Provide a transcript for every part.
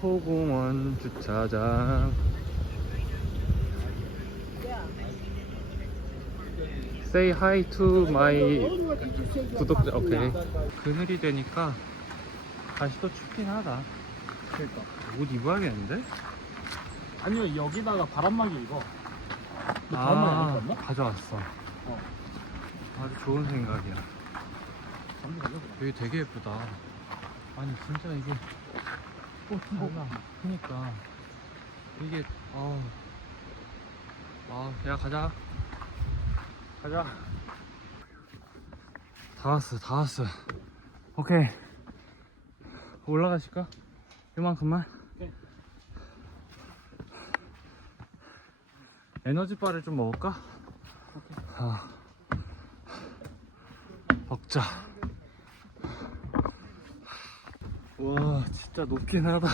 소공원 주차장 Say hi to my 구독자 오케이 그늘이 되니까 다시 또 춥긴 하다 그러니까. 옷 입어야겠는데? 아니요 여기다가 바람막이 입어. 너 바람막이? 가져왔어 어. 아주 좋은 생각이야 여기 되게 예쁘다 아니 진짜 이게 어, 달라 그니까 이게 어. 아, 야 가자. 가자. 다 왔어, 다 왔어. 오케이. 올라가실까? 이만큼만. 네. 에너지 바를 좀 먹을까? 아. 먹자. 와, 진짜 높긴 하다.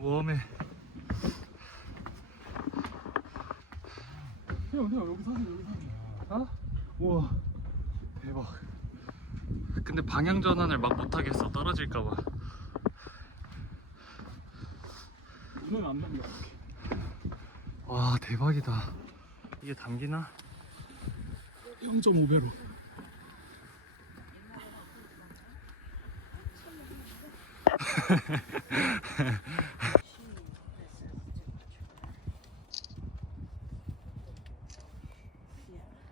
웜해. 형, 형 여기 사진 여기 사진. 어? 우와. 대박. 근데 방향 전환을 막 못하겠어. 떨어질까봐. 눈은 안 담겨. 와, 대박이다. 이게 담기나? 0.5배로.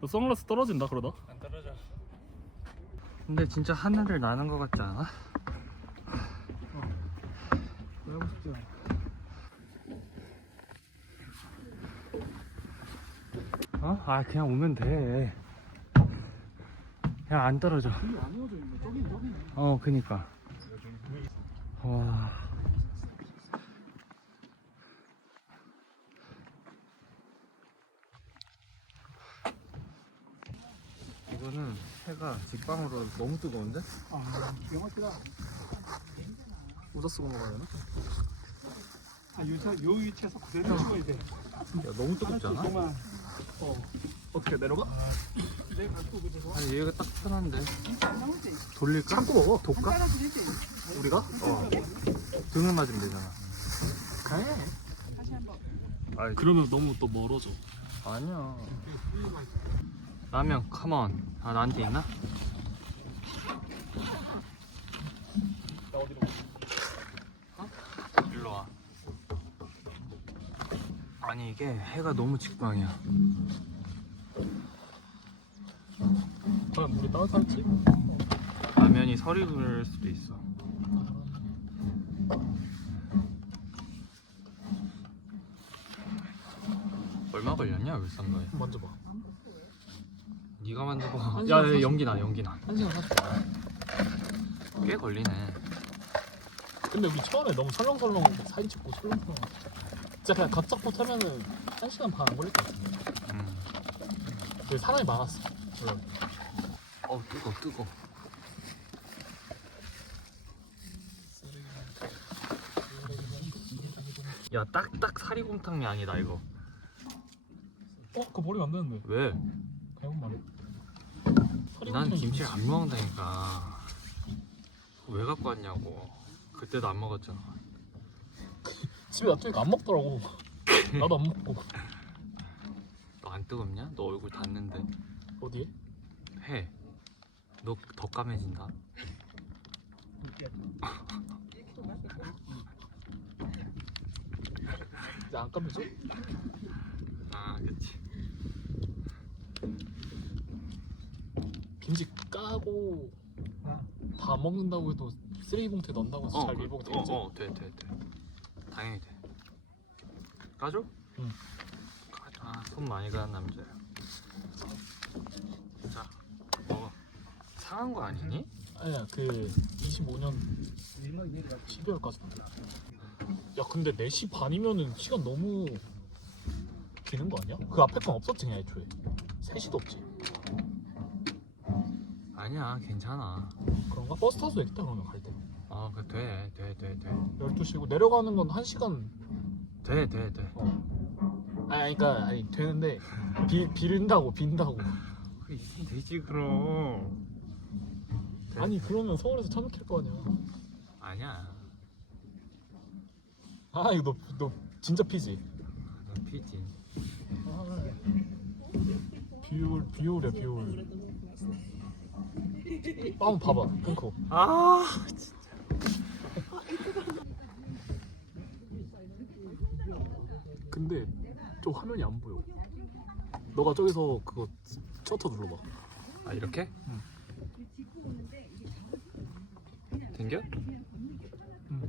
너 선글라스 떨어진다 그러다? 안 떨어져. 근데 진짜 하늘을 나는 것 같지 않아? 해보고 싶지 않아. 어? 아, 그냥 오면 돼. 그냥 안 떨어져. 어, 그니까. 와. 이거는 해가 직방으로 너무 뜨거운데? 아, 기가 막히다. 모자 쓰고 먹어야 되나? 아, 유사, 요 위치에서 그대로 찍어야 돼. 야, 너무 뜨겁지 않아? 어. 어떻게 내려가? 갖고. 아니, 얘가 딱 편한데. 돌릴까? 참고 먹어. 독가? 우리가? 어. 등을 맞으면 되잖아. 그래. 아이, 그러면 너무 또 멀어져. 아니야. 라면, 컴온. 아, 나한테 있나? 나 어디로 가? 일로 와. 아니 이게 해가 너무 직방이야. 물이 따뜻할지? 라면이 설이 물 수도 있어. 얼마 걸렸냐 울산가에? 먼저 봐. 네가. 한 야, 시간 야 연기 나 연기 나. 1시간 40분. 꽤 걸리네. 근데 우리 처음에 너무 설렁설렁 사진 찍고 설렁설렁. 진짜 그냥 각잡고 타면은 1시간 반 안 걸릴 것 같은데. 음. 사람이 많았어. 물론. 어 뜨거 뜨거. 야 딱딱 사리곰탕이 아니다 이거. 어? 그거 버리면 안 되는데. 왜? 잘못 말해. 난 김치를 안 먹는다니까. 왜 갖고 왔냐고. 그때도 안 먹었잖아. 집에 놔두니까 안 먹더라고. 나도 안 먹고. 너 안 뜨겁냐? 너 얼굴 닿는데. 어디에? 해. 너 더 까매진다. 이제 안 까매져? 아, 그치. 김치 까고 다 먹는다고 해도 쓰레기 봉투에 넣는다고 해서 잘 그- 밀봉 되겠지? 어, 어, 돼, 돼, 돼. 당연히 돼. 까줘? 응. 아, 손 많이 가는 남자야. 상한 거 아니니? 아니야 그 25년 12월까지 야 근데 4시 반이면은 시간 너무 기는 거 아니야? 그 앞에 건 없었지 그냥 애초에 3시도 없지 아니야, 괜찮아. 그런가? 버스 타서 되겠다 그러면 갈때 아, 그 돼, 돼, 돼, 돼. 12시고 내려가는 건 1시간 돼, 돼, 돼. 어. 아니, 그러니까 아니 되는데 비, 비른다고 빈다고 그 있으면 되지 그럼. 아니 그러면 서울에서 차 막힐 거 아니야 아니야. 아 이거 너, 너 진짜 피지? 너 피지. 비율 비율이야 비율 한번 봐봐 끊고 아 근데 저 화면이 안 보여 너가 저기서 그거 셔터 눌러봐 아 이렇게? 응. 댕겨? 응.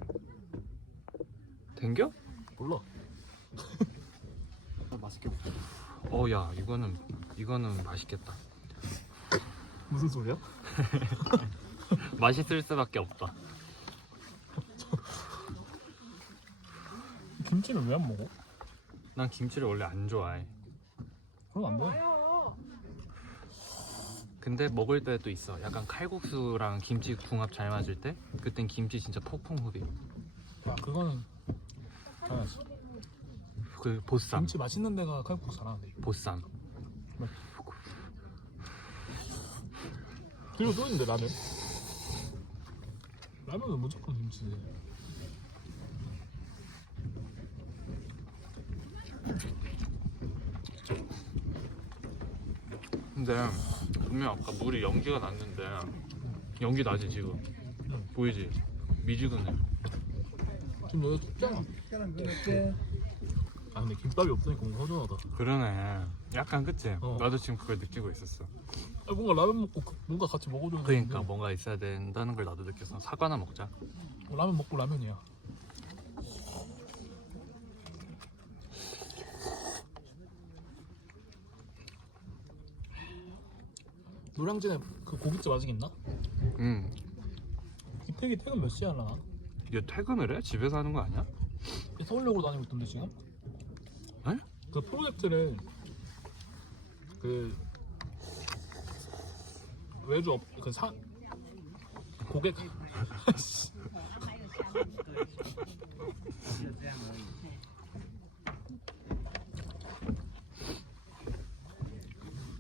댕겨? 몰라 맛있게 어야 이거는 이거는 맛있겠다. 무슨 소리야? 맛있을 수밖에 없다. 김치를 왜 안 먹어? 난 김치를 원래 안 좋아해. 그럼 안돼 근데 먹을 때도 있어. 약간 칼국수랑 김치 궁합 잘 맞을 때 그땐 김치 진짜 폭풍 후비. 야 그거는 당연하지 그 보쌈. 김치 맛있는 데가 칼국수 잘하는데 보쌈. 그리고 또 있는데 라면 라면은 무조건 김치지 근데 분명 아까 물이 연기가 났는데 연기 나지 지금. 보이지? 미지근해. 지금 너가 춥잖아 아 근데 김밥이 없으니까 뭔가 허전하다 그러네. 약간 그치? 어. 나도 지금 그걸 느끼고 있었어. 아, 뭔가 라면 먹고 그- 뭔가 같이 먹어줘야 그러니까 되는데 뭔가 있어야 된다는 걸 나도 느꼈어. 사과나 먹자. 어, 라면 먹고 라면이야 노량진에 그 고깃집 아직 있나? 응. 이태기 퇴근 몇 시에 하려나? 이게 퇴근을 해? 집에서 하는 거 아니야? 서울역으로 다니고 있던데 지금? 에? 그 프로젝트를 그 외주 업, 그 사, 고객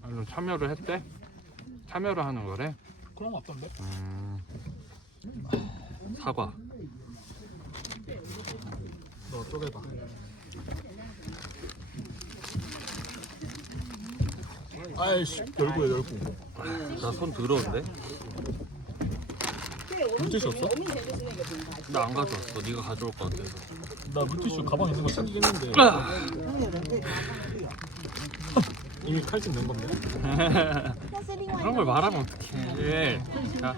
아, 그럼 참여를 했대? 참여를 하는 거래? 그런 거 같던데? 음. 사과. 너 쪼개봐 아이씨 열고야 열고 나 손 더러운데? 물티슈 없어? 나 안 가져왔어. 네가 가져올 것 같아서. 나 물티슈 가방 있는 거 챙기긴 했는데 이미 칼집 낸 건데 그런 걸 말하면 어떡해. 자.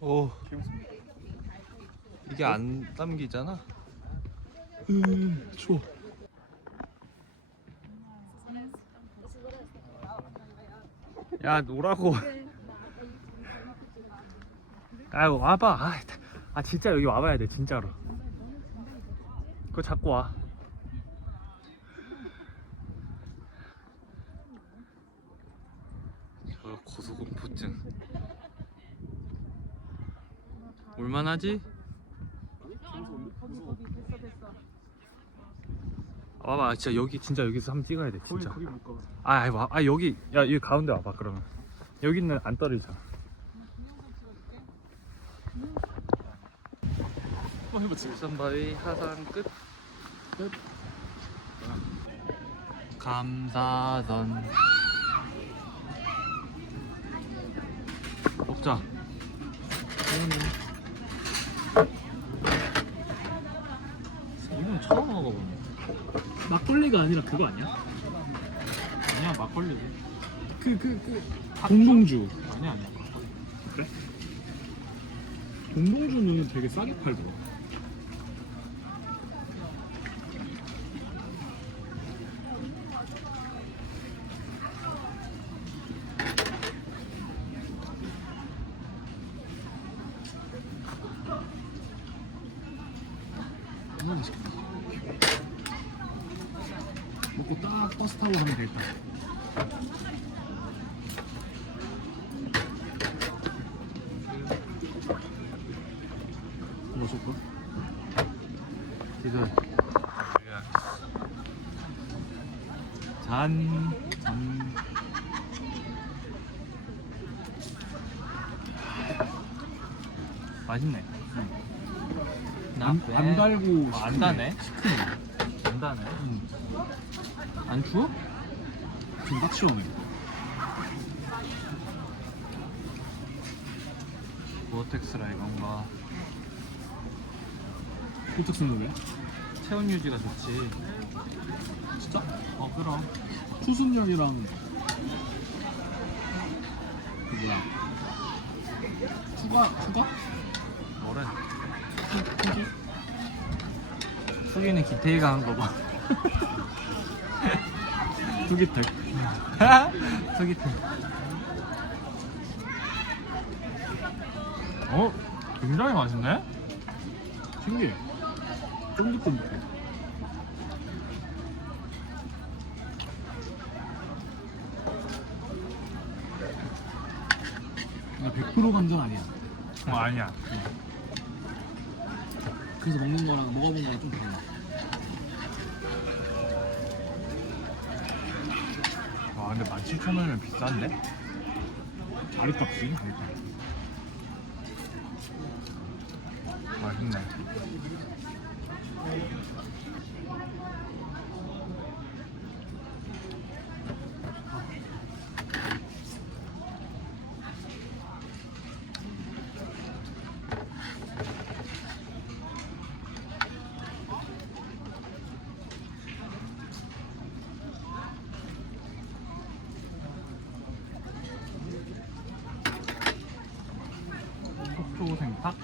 오. 이게 안 담기잖아? 음 추워 야 노라고 아 와봐 아, 아 진짜 여기 와봐야 돼 진짜로 그거 잡고 와 저 고소공포증 올만하지? 와봐 진짜 여기 진짜 여기서 한번 찍어야 돼 진짜. 거기 못 가봐. 아, 아이, 와, 아 여기. 야 여기 가운데 와봐 그러면. 여기는 안 떨어지잖아 한번 해보지 울산바위 하산 끝. 끝. 감사선 먹자 이건 처음 먹어보네 막걸리가 아니라 그거 아니야? 아니야 막걸리지. 그 그그 동동주. 아니야 아니야. 그래? 동동주는 되게 싸게 팔더라. 너무 맛있겠다 먹고 딱 버스 타고 가면 되겠다. 뭐 줄까? 이거 잔. 음, 맛있네. 안, 안 달고 아, 안 다네. 안 다네. 음, 안 추워? 지금 딱 시원해 고어텍스라 이건가. 코텍스는 왜? 체온 유지가 좋지. 진짜? 어 그럼. 추순력이랑 그 뭐야 추가 추가? 뭐래? 수기는 기태이가 한 거 봐. 후기택 수기태. 어? 굉장히 맛있네? 신기해 쫀득쫀득해 근데 100% 감전 아니야 어 아니야. 그래서 먹는 거랑 먹어본 거랑 좀 달라 와 근데 17,000원이면 비싼데? 자리값이 자리값 맛있네. 속초 생파?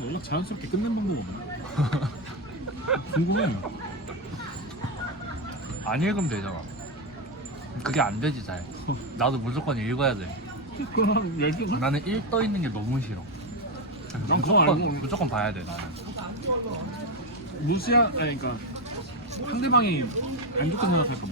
연락 자연스럽게 끝낸 방법 없나? 궁금해 안 읽으면 되잖아. 그게 안 되지 잘. 나도 무조건 읽어야 돼. 그럼 10시간? 나는 읽떠 있는 게 너무 싫어. 난 그거 알고 무조건, 무조건 봐야 돼 나는. 아니 그러니까 상대방이 안 좋게 생각할까 봐